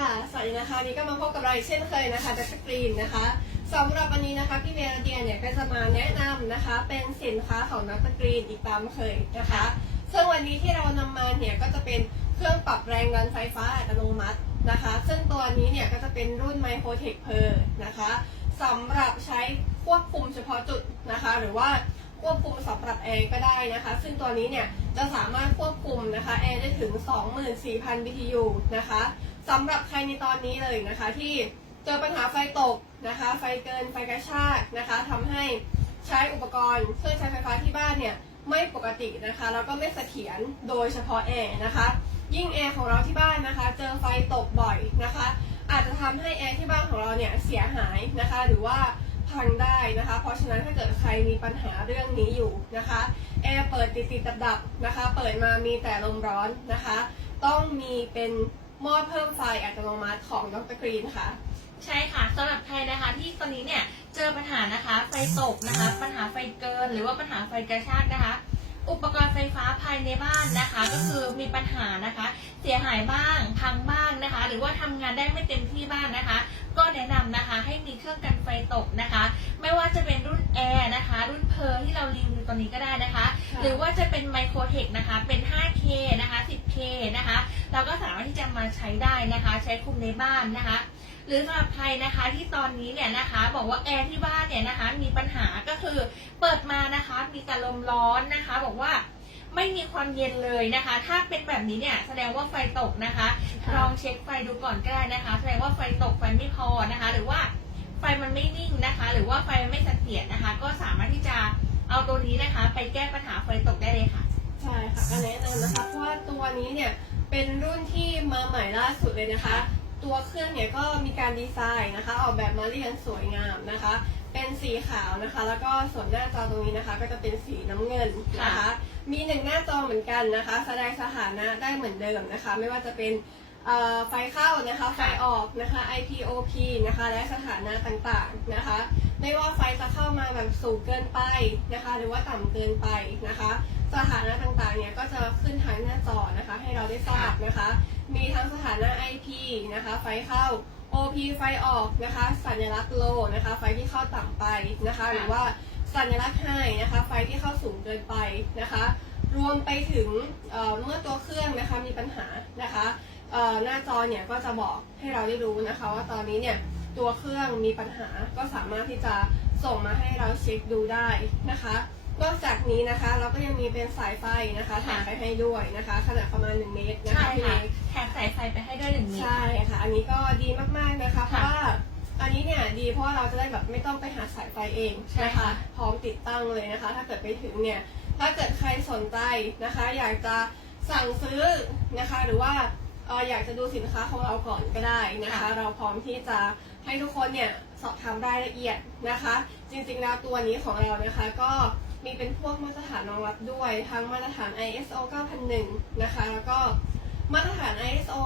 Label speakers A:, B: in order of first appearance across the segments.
A: ค่ะสวัสดีนะคะนนี้ก็มาพบกับเราอีกเช่นเคยนะคะดัชกรีนนะคะสำหรับวันนี้นะคะพี่เมรเดียเนี่ยก็จะมาแนะนำนะคะ เป็นสินค้าของดัชกรีนอีกตามเคยนะคะ ซึ่งวันนี้ที่เรานำมาเนี่ยก็จะเป็นเครื่องปรับแรงดันไฟฟ้าอัตโนมัตินะคะ ซึ่งตัวนี้เนี่ยก็จะเป็นรุ่น Microtech Per นะคะสำหรับใช้ควบคุมเฉพาะจุดนะคะ หรือว่าควบคุมสำหรับแอร์ก็ได้นะคะ ซึ่งตัวนี้เนี่ยจะสามารถควบคุมนะคะแอร์ได้ถึง 24,000 BTU นะคะ สำหรับใครในตอนนี้เลยนะคะ ที่เจอปัญหาไฟตกนะคะ ไฟเกินไฟกระชากนะคะทำให้ใช้อุปกรณ์เครื่องใช้ไฟฟ้าที่บ้านเนี่ยไม่ปกตินะคะ แล้วก็ไม่เสถียรโดยเฉพาะแอร์นะคะ ยิ่งแอร์ของเราที่บ้านนะคะ เจอไฟตกบ่อยนะคะ อาจจะทำให้แอร์ที่บ้านของเราเนี่ยเสียหายนะคะ หรือว่าพังได้นะคะ เพราะฉะนั้นถ้าเกิดใครมีปัญหาเรื่องนี้อยู่นะคะแอร์เปิดติดติดดับดับๆนะคะ เปิดมามีแต่ลมร้อนนะคะ ต้องมีเป็น หม้อเพิ่มไฟอัตโนมัติของดรกรีนค่ะ
B: ใช่ค่ะสำหรับใครนะคะที่ตอนนี้เนี่ยเจอปัญหานะคะ ไฟตกนะคะ ปัญหาไฟเกินหรือว่าปัญหาไฟกระชากนะคะ อุปกรณ์ไฟฟ้าภายในบ้านนะคะ ก็คือมีปัญหานะคะ เสียหายบ้างพังบ้างนะคะ หรือว่าทำงานได้ไม่เต็มที่บ้างนะคะ ก็แนะนำนะคะให้มีเครื่องกันไฟตกนะคะ ไม่ว่าจะเป็นรุ่นแอร์นะคะ รุ่นเพอร์ที่เรารีวิวตอนนี้ก็ได้นะคะ
A: ค่ะ
B: หรือว่าจะเป็นไมโครเทคนะคะ เป็น 5K นะคะ 10K นะคะ เราก็สามารถที่จะมาใช้ได้นะคะ ใช้คุมในบ้านนะคะ หรือสำหรับใครนะคะที่ตอนนี้เนี่ยนะคะ บอกว่าแอร์ที่บ้านเนี่ยนะคะ มีปัญหาก็คือเปิดมานะคะมีแต่ลมร้อนนะคะ บอกว่าไม่มีความเย็นเลยนะคะ ถ้าเป็นแบบนี้เนี่ยแสดงว่าไฟตกนะคะ
A: ค่ะ
B: ลองเช็คไฟดูก่อนก็ได้นะคะ แสดงว่าไฟตกไฟไม่พอนะคะ หรือว่าไฟมันไม่นิ่งนะคะ หรือว่าไฟมันไม่เสถียรนะคะ ก็สามารถที่จะเอาตัวนี้นะคะ ไปแก้ปัญหาไฟตกได้เลยค่ะ
A: ใช่ค่ะก็แนะนำนะคะ เพราะว่าตัวนี้เนี่ยเป็นรุ่นที่มาใหม่ล่าสุดเลยนะคะ ตัวเครื่องเนี่ยก็มีการดีไซน์นะคะ ออกแบบมาได้อย่างสวยงามนะคะ เป็นสีขาวนะคะ แล้วก็ส่วนหน้าจอตรงนี้นะคะ ก็จะเป็นสีน้ำเงินนะคะ มีหนึ่งหน้าจอเหมือนกันนะคะ แสดงสถานะได้เหมือนเดิมนะคะ ไม่ว่าจะเป็นไฟเข้านะคะ ไฟออกนะคะ IPOP นะคะ และสถานะต่างๆนะคะ ไม่ว่าไฟจะเข้ามาแบบสูงเกินไปนะคะ หรือว่าต่ำเกินไปนะคะ สถานะต่างๆ เนี่ยก็จะขึ้นทางหน้าจอนะคะ ให้เราได้ทราบนะคะ มีทั้งสถานะ IP นะคะ ไฟเข้า OP ไฟออกนะคะ สัญลักษณ์ low นะคะ ไฟที่เข้าต่ำไปนะคะ หรือว่าสัญลักษณ์ high นะคะ ไฟที่เข้าสูงเกินไปนะคะ รวมไปถึงเอ่อเมื่อตัวเครื่องนะคะมีปัญหานะคะเอ่อหน้าจอเนี่ยก็จะบอกให้เราได้รู้นะคะ ว่าตอนนี้เนี่ยตัวเครื่องมีปัญหาก็สามารถที่จะส่งมาให้เราเช็คดูได้นะคะ นอกจากนี้นะคะ เราก็ยังมีเป็นสายไฟนะคะแถมไปให้ด้วยนะคะ ขนาดประมาณ 1 เมตรนะ
B: ใช่
A: คะพี่
B: ค่ะ
A: เล็ก
B: แถมสายไฟไปให้ด้วยหนึ่งเมตร
A: ใช่ค่ะ อันนี้ก็ดีมากๆนะคะ เพ
B: ค่ะ
A: ราะว่าอันนี้เนี่ยดีเพราะว่าเราจะได้แบบไม่ต้องไปหาสายไฟเอง
B: ใช่
A: นะคะ
B: ค่ะ
A: พร้อมติดตั้งเลยนะคะ ถ้าเกิดไปถึงเนี่ย ถ้าเกิดใครสนใจนะคะ อยากจะสั่งซื้อนะคะ หรือว่าเอ่ออยากจะดูสินค้าของเราก่อนก็ได้นะคะ เราพร้อมที่จะให้ทุกคนเนี่ยสอบถามรายละเอียดนะคะ จริงๆแล้วตัวนี้ของเรานะคะก็ มีเป็นพวกมาตรฐานรองรับด้วย ทั้งมาตรฐาน ISO 9001 นะคะ แล้วก็มาตรฐาน ISO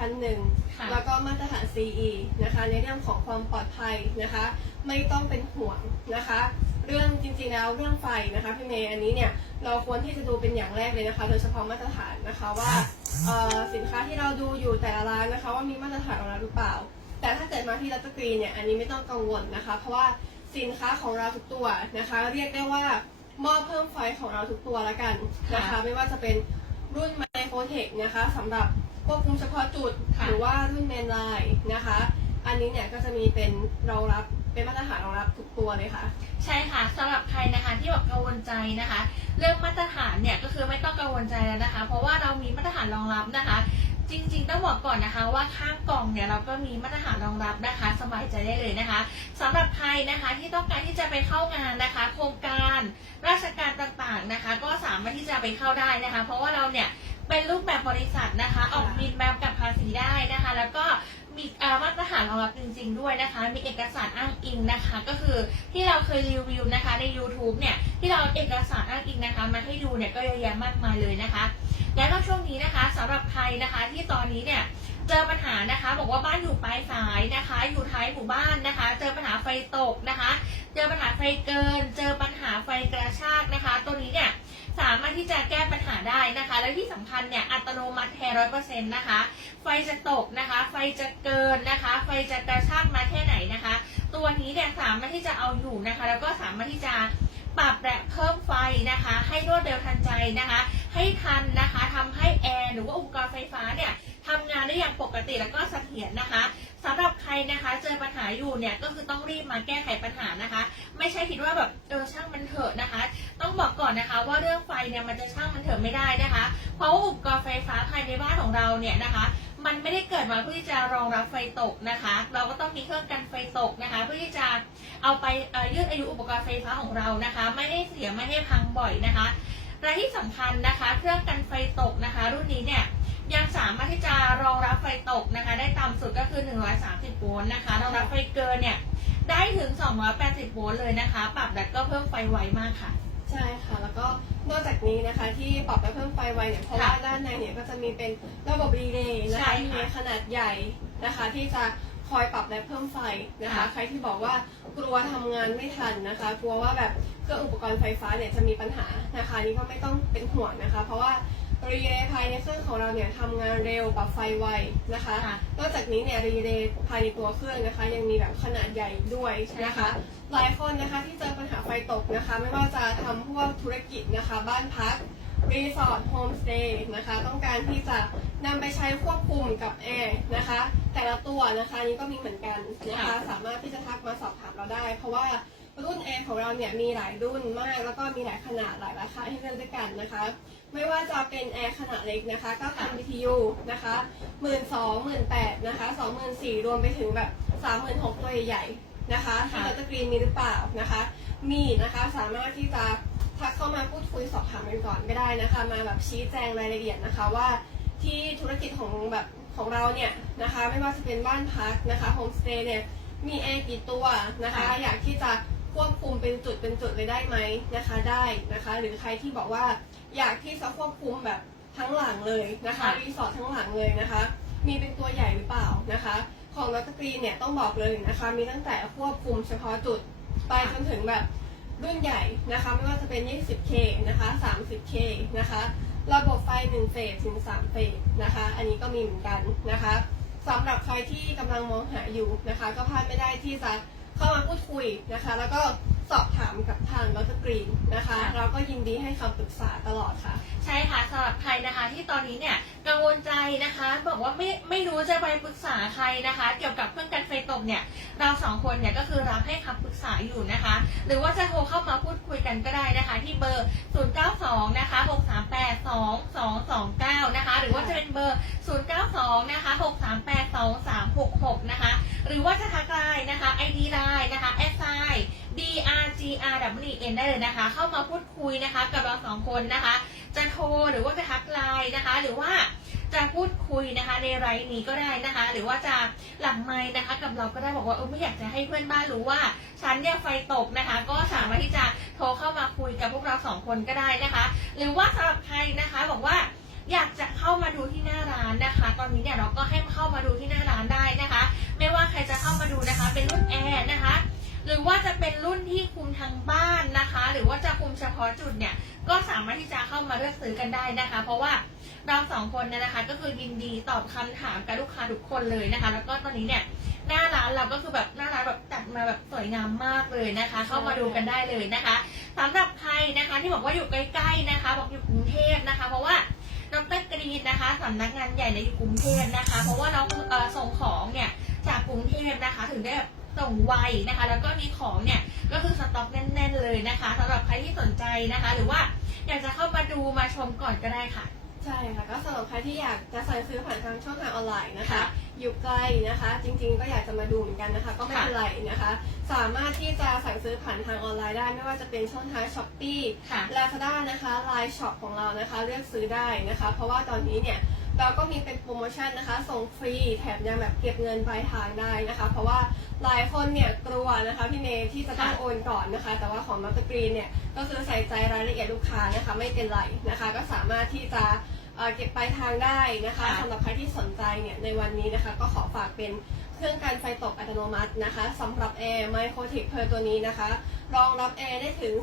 A: 14001
B: ค่ะ
A: แล้วก็มาตรฐาน CE นะคะ ในเรื่องของความปลอดภัยนะคะ ไม่ต้องเป็นห่วงนะคะ เรื่องจริงๆแล้วเรื่องไฟนะคะพี่เมย์อันนี้เนี่ยเราควรที่จะดูเป็นอย่างแรกเลยนะคะ โดยเฉพาะมาตรฐานนะคะว่าเอ่อสินค้าที่เราดูอยู่แต่ละร้านนะคะ ว่ามีมาตรฐานของเราหรือเปล่า แต่ถ้าเกิดมาที่รัตกรีนเนี่ยอันนี้ไม่ต้องกังวลนะคะ เพราะว่า สินค้าของเราทุกตัวนะคะ เรียกได้ว่ามอบเพิ่มไฟของเราทุกตัวแล้วกันนะคะ
B: ค่ะ
A: ไม่ว่าจะเป็นรุ่น m i c r o t e c h นะคะสำหรับควบคุมเฉพาะจุด
B: ค่ะ
A: หรือว่ารุ่นเมนไลน์นะคะ อันนี้เนี่ยก็จะมีเป็นรองรับเป็นมาตรฐานรองรับทุกตัวเลยค่ะ
B: ใช่ค่ะสำหรับใครนะคะที่แบบกังวลใจนะคะ เรื่องมาตรฐานเนี่ยก็คือไม่ต้องกังวลใจแล้วนะคะ เพราะว่าเรามีมาตรฐานรองรับนะคะ จริงๆ ต้องบอกก่อนนะคะว่าข้างกล่องเนี่ยเราก็มีมาตรฐานรองรับนะคะ สบายใจได้เลยนะคะสำหรับใครนะคะที่ต้องการที่จะไปเข้างานนะคะ โครงการราชการต่างๆนะคะ ก็สามารถที่จะไปเข้าได้นะคะ เพราะว่าเราเนี่ยเป็นรูปแบบบริษัทนะคะ ออกบินแบบกับภาษีได้นะคะ แล้วก็มีมาตรฐานรองรับจริง ๆ ด้วยนะคะ มีเอกสารอ้างอิงนะคะ ก็คือที่เราเคยรีวิวนะคะใน YouTube เนี่ยที่เราเอกสารอ้างอิงนะคะ มาให้ดูเนี่ยก็เยอะแยะมากมายเลยนะคะ สำหรับใครนะคะที่ตอนนี้เนี่ยเจอปัญหานะคะบอกว่าบ้านอยู่ปลายสายนะคะ อยู่ท้ายหมู่บ้านนะคะ เจอปัญหาไฟตกนะคะ เจอปัญหาไฟเกิน เจอปัญหาไฟกระชากนะคะ ตัวนี้เนี่ยสามารถที่จะแก้ปัญหาได้นะคะ และที่สำคัญเนี่ยอัตโนมัติแท้ร้อยเปอร์เซ็นต์นะคะ ไฟจะตกนะคะ ไฟจะเกินนะคะ ไฟจะกระชากมาแค่ไหนนะคะ ตัวนี้เนี่ยสามารถที่จะเอาอยู่นะคะ แล้วก็สามารถที่จะ ปรับและเพิ่มไฟนะคะ ให้รวดเร็วทันใจนะคะ ให้ทันนะคะทำให้แอร์หรือว่าอุปกรณ์ไฟฟ้าเนี่ยทำงานได้อย่างปกติแล้วก็เสถียรนะคะสำหรับใครนะคะเจอปัญหาอยู่เนี่ยก็คือต้องรีบมาแก้ไขปัญหานะคะ ไม่ใช่คิดว่าแบบเออช่างมันเถอะนะคะ ต้องบอกก่อนนะคะว่าเรื่องไฟเนี่ยมันจะช่างมันเถอะไม่ได้นะคะ เพราะอุปกรณ์ไฟฟ้าภายในบ้านของเราเนี่ยนะคะ มันไม่ได้เกิดมาเพื่อที่จะรองรับไฟตกนะคะ เราก็ต้องมีเครื่องกันไฟตกนะคะ เพื่อที่จะเอาไปยืดอายุอุปกรณ์ไฟฟ้าของเรานะคะ ไม่ให้เสียไม่ให้พังบ่อยนะคะและที่สำคัญนะคะ เครื่องกันไฟตกนะคะ รุ่นนี้เนี่ยยังสามารถที่จะรองรับไฟตกนะคะ ได้ต่ำสุดก็คือ 130 โวลต์นะคะรองรับไฟเกินเนี่ยได้ถึง 280 โวลต์เลยนะคะ ปรับแล้วก็เพิ่มไฟไวมากค่ะ
A: ใช่ค่ะ แล้วก็นอกจากนี้นะคะที่ปรับและเพิ่มไฟไวเนี่ยเพราะว่าด้านในเนี่ยก็จะมีเป็นระบบรีเลย์นะ
B: ใช่
A: คะ
B: ค่ะ
A: ที่มีขนาดใหญ่นะคะ ที่จะคอยปรับและเพิ่มไฟนะคะ
B: ค่ะ
A: ใครที่บอกว่ากลัวทำงานไม่ทันนะคะ กลัวว่าแบบเครื่องอุปกรณ์ไฟฟ้าเนี่ยจะมีปัญหานะคะนี่ก็ไม่ต้องเป็นห่วงนะคะ เพราะว่า รีเลย์ภายในเครื่องของเราเนี่ยทำงานเร็วปรับไฟไวนะคะ
B: ค่ะ
A: นอกจากนี้เนี่ยรีเลย์ภายในตัวเครื่องนะคะ ยังมีแบบขนาดใหญ่ด้วย
B: ใช่
A: นะคะ
B: ค่ะ
A: หลายคนนะคะที่เจอปัญหาไฟตกนะคะ ไม่ว่าจะทำพวกธุรกิจนะคะ บ้านพัก รีสอร์ทโฮมสเตย์นะคะ ต้องการที่จะนำไปใช้ควบคุมกับแอร์นะคะ แต่ละตัวนะคะนี่ก็มีเหมือนกันนะคะ
B: ค่ะ
A: สามารถที่จะทักมาสอบถามเราได้ เพราะว่า รุ่นแอร์ของเราเนี่ยมีหลายรุ่นมาก แล้วก็มีหลายขนาดหลายราคาให้เลือกด้วยกันนะคะ ไม่ว่าจะเป็นแอร์ขนาดเล็กนะคะ9,000 BTU นะคะ12,000 18,000นะคะ24,000รวมไปถึงแบบ36,000ตัวใหญ่ๆนะคะที่
B: ค่ะ
A: เราจะกรีนมีหรือเปล่านะคะ มีนะคะสามารถที่จะทักเข้ามาพูดคุยสอบถามกันก่อนก็ได้นะคะ มาแบบชี้แจงรายละเอียดนะคะว่าที่ธุรกิจของแบบของเราเนี่ยนะคะ ไม่ว่าจะเป็นบ้านพักนะคะโฮมสเตย์เนี่ยมีแอร์กี่ตัวนะคะ
B: ค่ะ
A: อยากที่จะ ควบคุมเป็นจุดเป็นจุดเลยได้ไหมนะคะได้นะคะ หรือใครที่บอกว่าอยากที่จะควบคุมแบบทั้งหลังเลยนะคะรีสอร์ททั้งหลังเลยนะคะ มีเป็นตัวใหญ่หรือเปล่านะคะ ของรัตกรีนเนี่ยต้องบอกเลยนะคะ มีตั้งแต่ควบคุมเฉพาะจุดไปจนถึงแบบรุ่นใหญ่นะคะ ไม่ว่าจะเป็น 20K นะคะ 30K นะคะ ระบบไฟ 1 เฟสถึง 3 เฟสนะคะ อันนี้ก็มีเหมือนกันนะคะสำหรับใครที่กำลังมองหาอยู่นะคะ ก็พลาดไม่ได้ที่จะ เข้ามาพูดคุยนะคะ แล้วก็สอบถามกับทางรัตกรีนนะคะ
B: ค่ะ
A: เราก็ยินดีให้คำปรึกษาตลอดค่ะ
B: ใช่ค่ะสำหรับใครนะคะ ที่ตอนนี้เนี่ยกังวลใจนะคะ บอกว่าไม่ไม่รู้จะไปปรึกษาใครนะคะ เกี่ยวกับเครื่องกันไฟตกเนี่ย เราสองคนเนี่ยก็คือรับให้คำปรึกษาอยู่นะคะ หรือว่าจะโทรเข้ามาพูดคุยกันก็ได้นะคะ ที่เบอร์ 092 นะคะ 638 2229 นะคะ หรือว่าจะเป็นเบอร์ 092 นะคะ 638 2366 นะคะ หรือว่าจะทักไลน์นะคะ ID ไลน์นะคะ s i d r g r w n ได้เลยนะคะ เข้ามาพูดคุยนะคะ กับเราสองคนนะคะ จะโทรหรือว่าจะทักไลน์นะคะ หรือว่าจะพูดคุยนะคะในไลน์นี้ก็ได้นะคะ หรือว่าจะหลังไมค์นะคะ กับเราก็ได้บอกว่าเออไม่อยากจะให้เพื่อนบ้านรู้ว่าฉันเนี่ยไฟตกนะคะ ก็สามารถที่จะโทรเข้ามาคุยกับพวกเราสองคนก็ได้นะคะ หรือว่าสำหรับใครนะคะบอกว่าอยากจะเข้ามาดูที่หน้าร้านนะคะ ตอนนี้เนี่ยเราก็ให้เข้ามาดูที่หน้าร้านได้นะ หรือว่าจะเป็นรุ่นที่คุมทางบ้านนะคะ หรือว่าจะคุมเฉพาะจุดเนี่ยก็สามารถที่จะเข้ามาเลือกซื้อกันได้นะคะ เพราะว่าเราสองคนเนี่ยนะคะ ก็คือยินดีตอบคำถามกับลูกค้าทุกคนเลยนะคะ แล้วก็ตอนนี้เนี่ยหน้าร้านเราก็คือแบบหน้าร้านแบบจัดมาแบบสวยงามมากเลยนะคะ เข้ามาดูกันได้เลยนะคะสำหรับใครนะคะที่บอกว่าอยู่ใกล้ๆนะคะ บอกอยู่กรุงเทพนะคะ เพราะว่าดรกรีนนะคะสำนักงานใหญ่ในกรุงเทพนะคะ เพราะว่าเราเอ่อส่งของเนี่ยจากกรุงเทพนะคะ ถึงได้แบบ ส่งไวนะคะ แล้วก็มีของเนี่ยก็คือสต็อกแน่น ๆ เลยนะคะสำหรับใครที่สนใจนะคะ หรือว่าอยากจะเข้ามาดูมาชมก่อนก็ได้ค่ะ
A: ใช่ค่ะ ก็สำหรับใครที่อยากจะสั่งซื้อผ่านทางช่องทางออนไลน์นะคะ
B: ค่ะ
A: อยู่ไกลนะคะ จริง ๆ ก็อยากจะมาดูเหมือนกันนะคะ ก็ไม่เป็นไรนะคะ สามารถที่จะสั่งซื้อผ่านทางออนไลน์ได้ไม่ว่าจะเป็นช่องทางช้อปปี้
B: ค่ะ
A: ลาซาด้านะคะไลน์ช็อปของเรานะคะ เลือกซื้อได้นะคะ เพราะว่าตอนนี้เนี่ย เราก็มีเป็นโปรโมชั่นนะคะ ส่งฟรีแถมยังแบบเก็บเงินปลายทางได้นะคะ เพราะว่าหลายคนเนี่ยกลัวนะคะพี่เมย์ที่จะต้อง
B: ค่ะ
A: โอนก่อนนะคะ แต่ว่าของมัตเตอร์กรีนเนี่ยก็คือใส่ใจรายละเอียดลูกค้านะคะ ไม่เป็นไรนะคะ ก็สามารถที่จะเอ่อเก็บปลายทางได้นะคะ
B: ค่ะ
A: สำหรับใครที่สนใจเนี่ยในวันนี้นะคะ ก็ขอฝากเป็น เครื่องการไฟตกอัตโนมัตินะคะสำหรับแอร์ไมโครเทคเพอร์ตัวนี้นะคะ รองรับแอร์ได้ถึง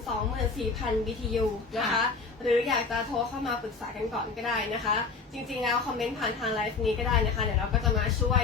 A: 24,000 BTU นะ
B: คะ
A: หรืออยากจะโทรเข้ามาปรึกษากันก่อนก็ได้นะคะ จริงๆแล้วคอมเมนต์ผ่านทางไลฟ์นี้ก็ได้นะคะ เดี๋ยวเราก็จะมาช่วย